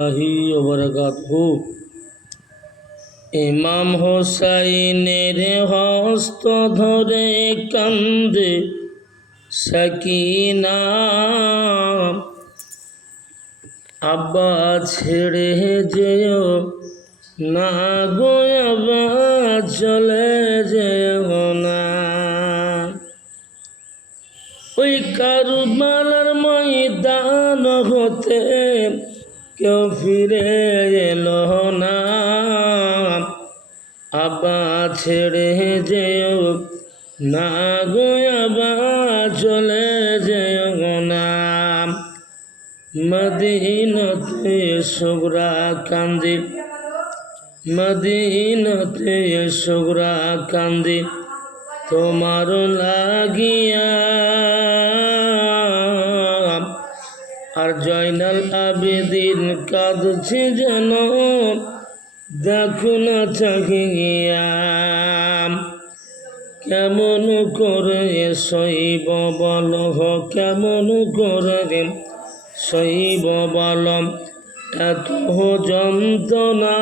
বারাকাতুহু। ইমাম হোসাইনের হস্ত ধরে কান্দে সাকিনা, আব্বা ছেড়ে যেও না গো, আব্বা চলে যেও না। ওই কারবালার ময়দান হতে কেউ ফিরে এলো না, আব্বা ছেড়ে যেও না গো, আব্বা চলে যেও না। মদিনাতে সুগরা কান্দি, মদিনাতে সুগরা কান্দি তোমার লাগিয়া, আর জয়নাল আবেদিন কাঁদছে যেন দেখো না চাহিয়া। কেমন করে সইব বল, কেমন করে সইব বল এত যন্ত্রণা,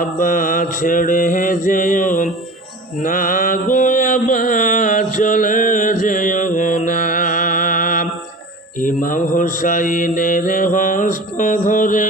আব্বা ছেড়ে যেও না গো, আব্বা চলে যেও না। ইমাম হোসাইনের হস্ত ধরে